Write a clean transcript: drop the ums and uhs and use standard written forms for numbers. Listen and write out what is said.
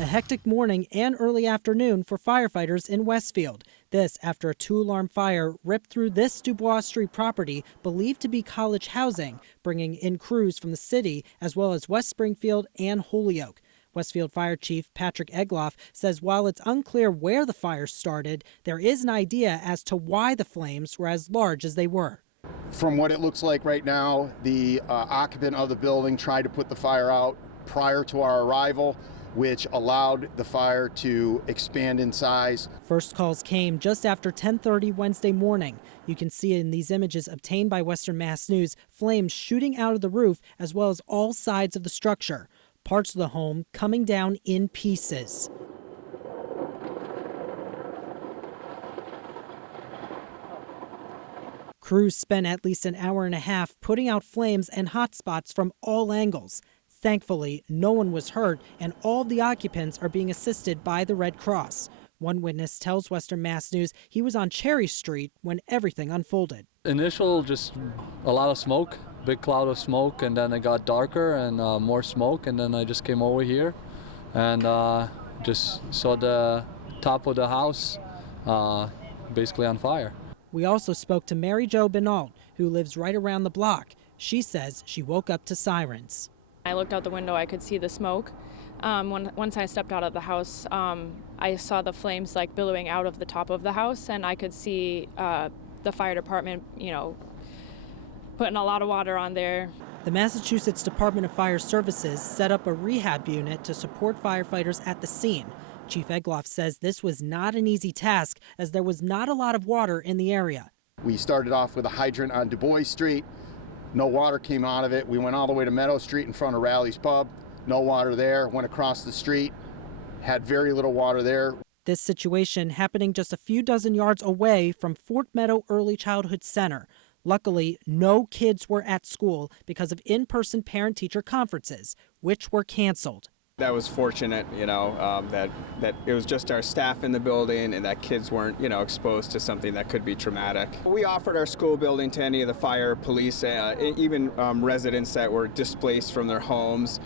A hectic morning and early afternoon for firefighters in Westfield. This after a 2-alarm fire ripped through this Dubois Street property believed to be college housing, bringing in crews from the city as well as West Springfield and Holyoke. Westfield Fire Chief Patrick Egloff says while it's unclear where the fire started, there is an idea as to why the flames were as large as they were. From what it looks like right now, the occupant of the building tried to put the fire out prior to our arrival, which allowed the fire to expand in size. First calls came just after 10:30 Wednesday morning. You can see in these images obtained by Western Mass News flames shooting out of the roof as well as all sides of the structure. Parts of the home coming down in pieces. Crews spent at least an hour and a half putting out flames and hot spots from all angles. Thankfully, no one was hurt, and all the occupants are being assisted by the Red Cross. One witness tells Western Mass News he was on Cherry Street when everything unfolded. Initial, just a lot of smoke, big cloud of smoke, and then it got darker and more smoke, and then I just came over here and just saw the top of the house basically on fire. We also spoke to Mary Jo Binault, who lives right around the block. She says she woke up to sirens. I looked out the window, I could see the smoke. Once I stepped out of the house, I saw the flames like billowing out of the top of the house, and I could see the fire department, putting a lot of water on there. The Massachusetts Department of Fire Services set up a rehab unit to support firefighters at the scene. Chief Egloff says this was not an easy task as there was not a lot of water in the area. We started off with a hydrant on Dubois Street. No water came out of it. We went all the way to Meadow Street in front of Rally's Pub. No water there. Went across the street. Had very little water there. This situation happening just a few dozen yards away from Fort Meadow Early Childhood Center. Luckily, no kids were at school because of in-person parent-teacher conferences, which were canceled. That was fortunate, that it was just our staff in the building and that kids weren't, exposed to something that could be traumatic. We offered our school building to any of the fire, police, even residents that were displaced from their homes.